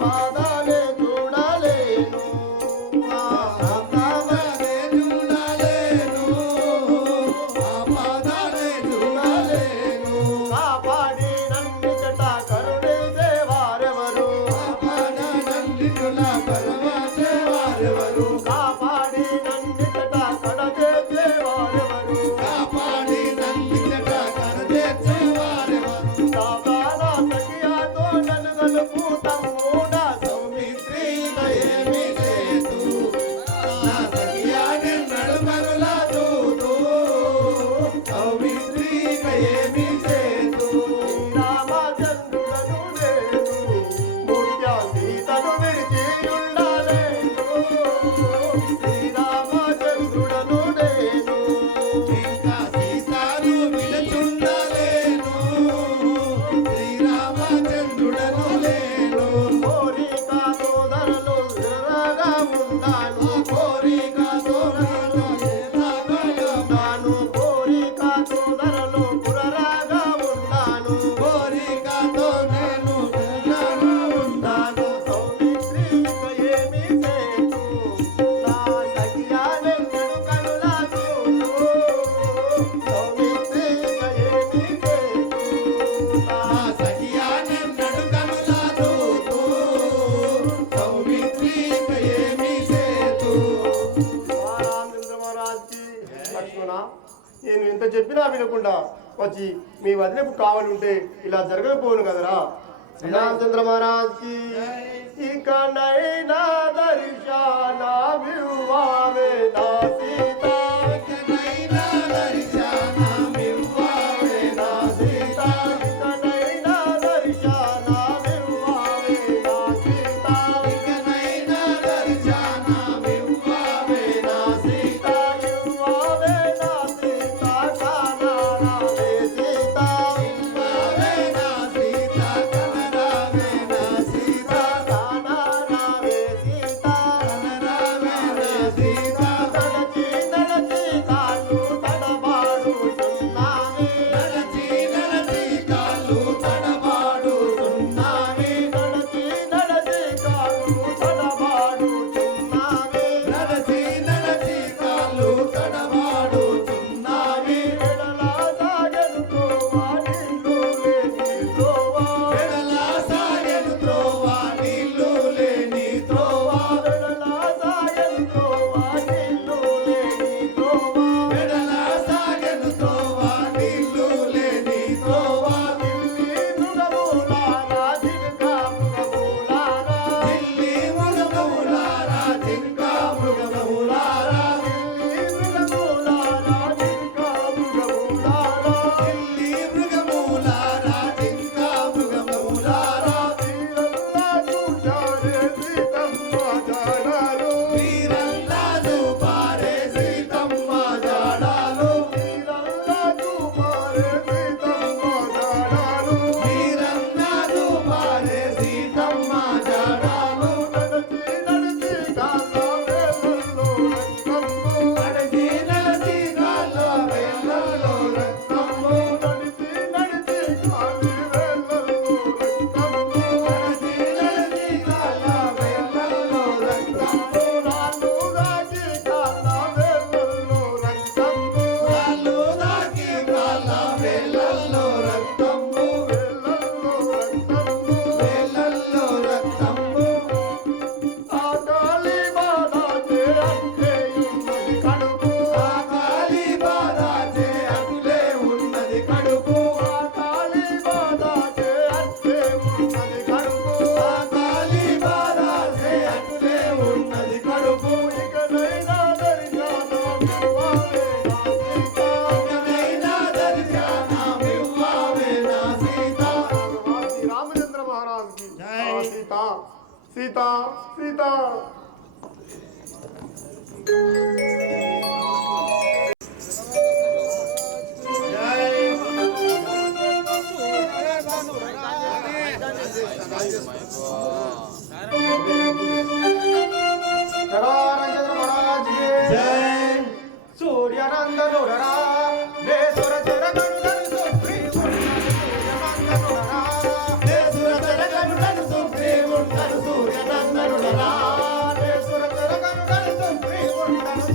పాదాలే చూడలేను వారెవరు కాపాడి నన్నిట కడచేసే వారెవరు కాపాడి నన్నిట కడచేసే వారెవరు సాతానా సఖియాతో నలుగలుపు తమ్ముడ సౌమిత్రిక ఏమి చేతు నా సఖియాని నడుమరులా చూతూ సౌమిత్రిక ఏమి చేతు రామచంద్రుడను నేను ముఖ్య సీతను విడిచి ఉండాలేను శ్రీరామచంద్రుడను నేను ఇంకా సీతాను విడుచుండలేను శ్రీరామచంద్రుడను లేను కోరిక సోదరులు విరగా ఉండాను కోరికతో నేను ఎలాగలుగుతాను కోరిక సోదరులు పురరాగా ఉండాను కోరికతో నేను ఎలాగ ఉంటాను సౌమిత్రిక ఏమి చేతు నా సఖియాలే కనులా చూడు సౌమిత్రిక ఏమి చేతు నా సఖియాని నడుకనులా చూతూ సౌమిత్రిక ఏమి చేతు రామచంద్ర మహారాజ్కి లక్ష్మణ నేను ఎంత చెప్పినా వినకుండా వచ్చి మీ వదినకు కావాలంటే ఇలా జరగకపోను కదరా రామచంద్ర మహారాజ్కి ఇకనైనా దర్శనమివ్వవే నా సీత నైనా దర్శనమివ్వవే నా సీత ఇకనైనా దర్శనమివ్వవే నా సీత నైనా దర్శనమివ్వవే నా సీత ఇవ్వవే నా సీత కానారావే సీత ఇవ్వవే నా సీత కనరావే నా సీత కానారావే సీత కనరావే నా సీత నడచి నడచి కాళ్ళు తడబాడుతున్నానే నడచి నడచి కాళ్ళు తడబాడుతున్నావే నడచి నడచి కాళ్ళు తడబాడుతున్నానే నడచి నడచి కాళ్ళు తడబాడుతున్నావే ఎడలా సాగెనుకో వాడిల్లు లేని త్రోవా ఎడలా సాగెను త్రోవ నీళ్ళు లేని త్రోవ ఎడలా సాగెనుకో వాడిల్లు లేని త్రోవా ఎడలా సాగెను త్రోవ నీళ్ళు లేని త్రోవ ఢిల్లీ మృగములారా జింకా మృగములారా ఢిల్లీ మృగములారా జింకా మృగములారా ఢిల్లీ మృగములారా జింకా మృగములారా ఢిల్లీ మృగములారా జింకా మృగములారా వీరల్లా చూచారే సీతమ్మ జాడాలు వీరల్లా చూపారే సీతమ్మ జాడాలు వీరల్లా చూచారే సీతమ్మ జాడాలు వీరల్లా చూపారే సీతమ్మ జాడాలు నడిచి నడిచి కాళ్ళ వేళ్ళల్లో రక్తము నడిచి నడిచి కాళ్ళ వేళ్ళల్లో రక్తము నాళ్ళు దాటి కాళ్ళ వేళ్ళల్లో రక్తము వేళ్ళల్లో రక్తము వేళ్ళల్లో రక్తము ఆకాలి బాధాచే అట్లే ఉన్నది కడుపు ఆకాలి బాధాచే అట్లే ఉన్నది కడుపు ఆకాలి బాధాచే అట్లే ఉన్నది కడుపు ఆకాలి బాధాచే అట్లే ఉన్నది కడుపు ఇకనైనా దర్శనమివ్వవే నా సీత ఇకనైనా దర్శనమివ్వవే నా సీత శ్రీ రామచంద్ర మహారాజ్ కి సీత సీత సీత రామచంద్ర మహారాజ్ కి జై సూర్యనందనుడరా దేశుర జరగండను సుగ్రీవుండను సూర్యనందనుడరా దేశుర జరగండను సుగ్రీవుండను సూర్యనందనుడరా దేశుర జరగండను సుగ్రీవుండను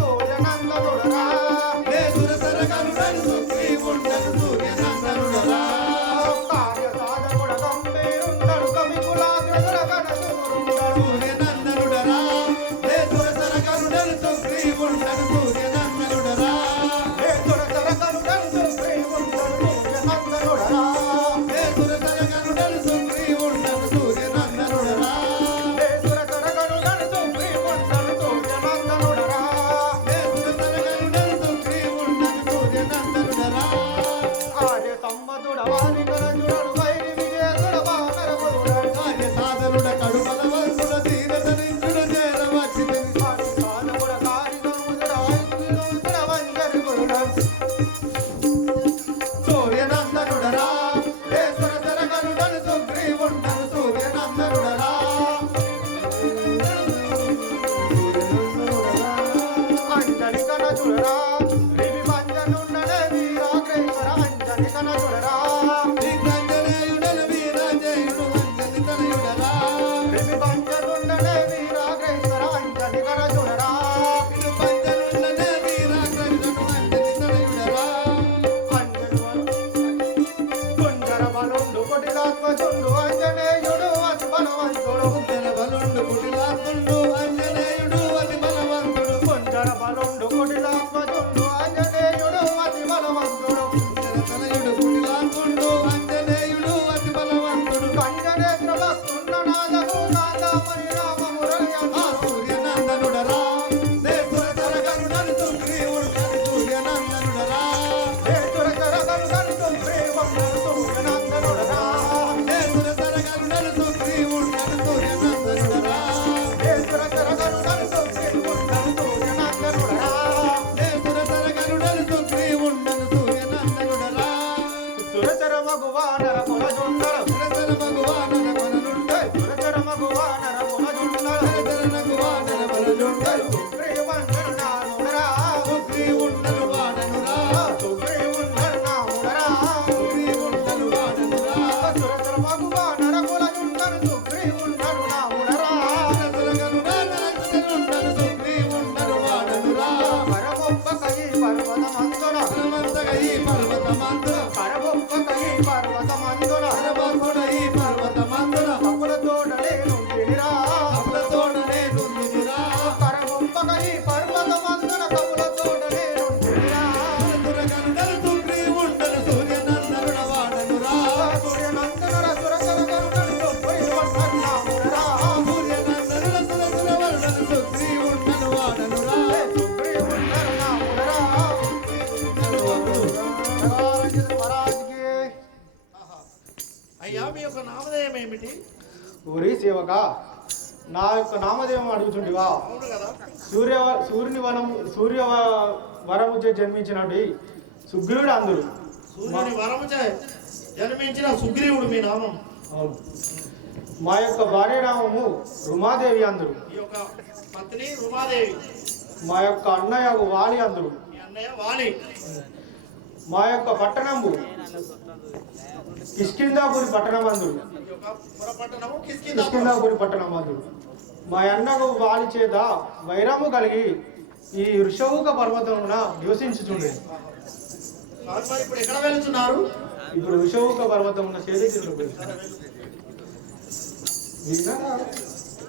ఏమిటి? ఊరి సేవక నా యొక్క నామదేవం అడుగుతుంటివా? అవును కదా. సూర్య వరము జన్మించినట్టు సుగ్రీవుడు అందరు. సూర్యుని వరము జన్మించిన సుగ్రీవుడు మీ నామం. అవును. మా యొక్క భార్య నామము రుమాదేవి అందరు. ఈ యొక్క పత్ని రుమాదేవి. మా యొక్క అన్నయ్య వాలి అందరు. మీ అన్నయ్య వాలి. మా యొక్క పట్టణము కిష్కిందాపురి పట్టణం అందరు. ఈ యొక్క పురపట్టణము కిష్కిందాపురి పట్టణం అందరు. మా అన్నకు వాలి చేత వైరము కలిగి ఈ వృషభుక పర్వతమున నివసించుచుండే. మరి ఇప్పుడు ఎక్కడ వెళ్తున్నారు? ఇప్పుడు వృషభుక పర్వతమున చేతి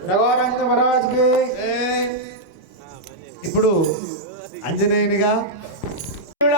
రఘువరాజు మహారాజుకి. ఇప్పుడు అంజనేయునిగా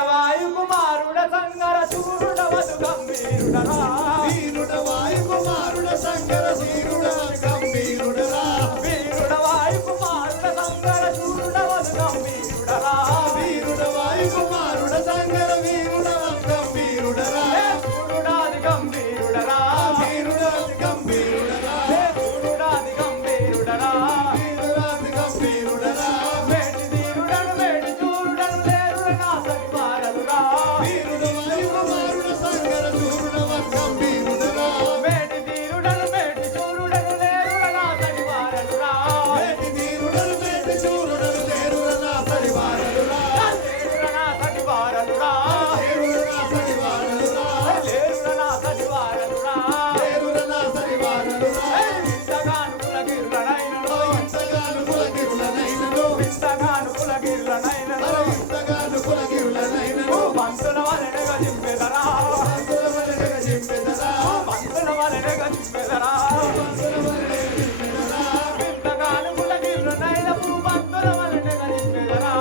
వాయుకుమారుడ సంగర శూరుడ వధు గంభీరుడరా. వీరుడ వాయుకుమారుడ సంగర వీరుడ గంభీరుడరా. వీరుడ వాయుకుమారుడ సంగర శూరుడ వధు గంభీరుడరా. వీరుడ వాయుకుమారుడ సంగర వీరుడ గంభీరుడరా. శూరుడాది గంభీరుడరా. వీరుడాది గంభీరుడరా. శూరుడాది గంభీరుడరా. వీరుడాది గంభీరుడరా. వేటి తీరుడను వేటి చూరుడను లేరుడ నా సరిపారలురా. వీరుడ వాయుకుమారుడ సంగర వీరుడ గంభీరుడరా. వేటి తీరుడను వేటి చూరుడను లేరుడ నా సరిపారలురా. వేటి వీరుడను వేటి చూరుడను లేరుడ నా సరివారలురా. లేరుడ నా సరిపారలురా. లేరుడ నా సరివారలురా. లేరుడ నా సరిపారలురా. లేరుడ నా సరివారలురా. ఇంతగాను కులగిరులనైనను. ఇంతగాను కులగిరులనైనను. ఇంతగాను కులగిరులనైనను. ఇంతగాను కులగిరులనైనను. పంతుల వలెనగ జింపెదరా. పంతుల వలెనగ జింపెదరా. పంతుల వలెనగ జింపెదరా. ఇంతగాను కులగిరులనైనను. పంతుల వలెనగ జింపెదరా.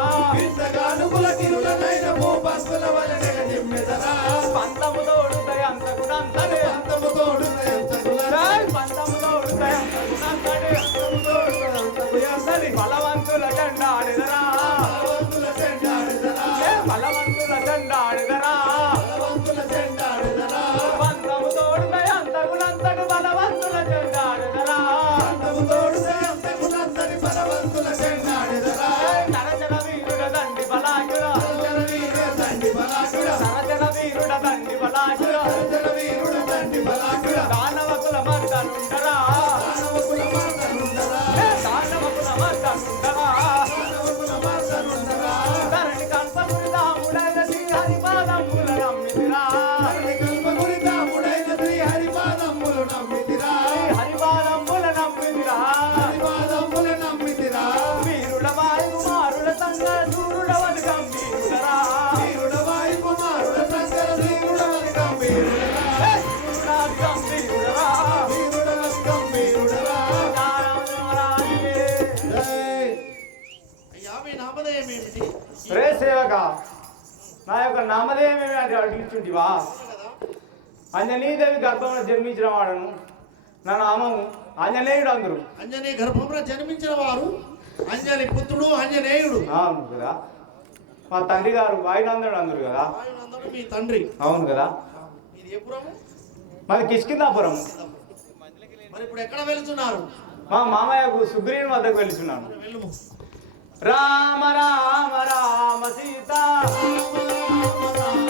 ఇంతగాను కులగిరులనైనను. పంతుల వలెనగ జింపెదరా. పంతము తోడుతాయి అంతకునంతనే. పంతము తోడున ఎంతకులరా. పంతము తోడుతాయి అంతకునంతనే. బలవంతుల జెండాడిదరా. బలవంతుల జెండాడెదరా. బలవంతుల జెండాడిదరా. బలవంతుల జెండాడెదరా. పంతము తోడుతాయి అంతకునంతటి బలవంతుల జెండాడిదరా. పంతము తోడున ఎంతకులందరి బలవంతుల జెండాడెదరా. తరచన వీరుడ దండి బలాకుడ. జన వీరుడ దండి బలాకుడ. తరచన వీరుడ దండి బలాకుడ. జన వీరుడ దండి బలాకుడ. దానవకుల మర్దనుండరా. మానవకుల మార్దనుండరా. దానవకుల మర్దనుండరా. మానవకుల మార్దనుండరా. ధరణి కల్పగురి దాముడైన శ్రీహరిపాదముల నమ్మితిరా. కల్పగురి దాముడైన శ్రీ హరిపాదములు నమ్మితిరా. హరిపాదముల నమ్మితిరా. హరిపాదములు నమ్మితిరా. వీరుల వాయుకుమారుల సంగ శూరుడ వధు గంభీరుడరా. వీరుడ వాయుకుమారుడ సంగర వీరుడ గంభీరుడరా. శూరుడాది గంభీరుడరా. వీరుడ గంభీరుడరా. నారాయణరాజులే. అయ్యా మీ నామధేయం ఏమిటి? రే సేవక నా యొక్క నామధేయమేమి అది అడుగుతుంటివా? అంజనీదేవి గర్భంలో జన్మించిన వాడను. నా నామము ఆంజనేయుడు అందరు. అంజనీ గర్భంలో జన్మించిన వారు అంజని పుత్రుడు ఆంజనేయుడు. అవును కదా. మా తండ్రి గారు వాయునందనుడు అందరు కదా. వాయునందనుడు మీ తండ్రి. అవును కదా. ఇది ఏ పురము? మాది కిష్కిందాపురం. మరి ఇప్పుడు ఎక్కడ వెళ్తున్నారు? మా మామయ్యకు సుగ్రీవుని వద్దకు వెళ్తున్నాను. వెళ్ళుము. రామ రామ రామ సీత. రామ రామ రామ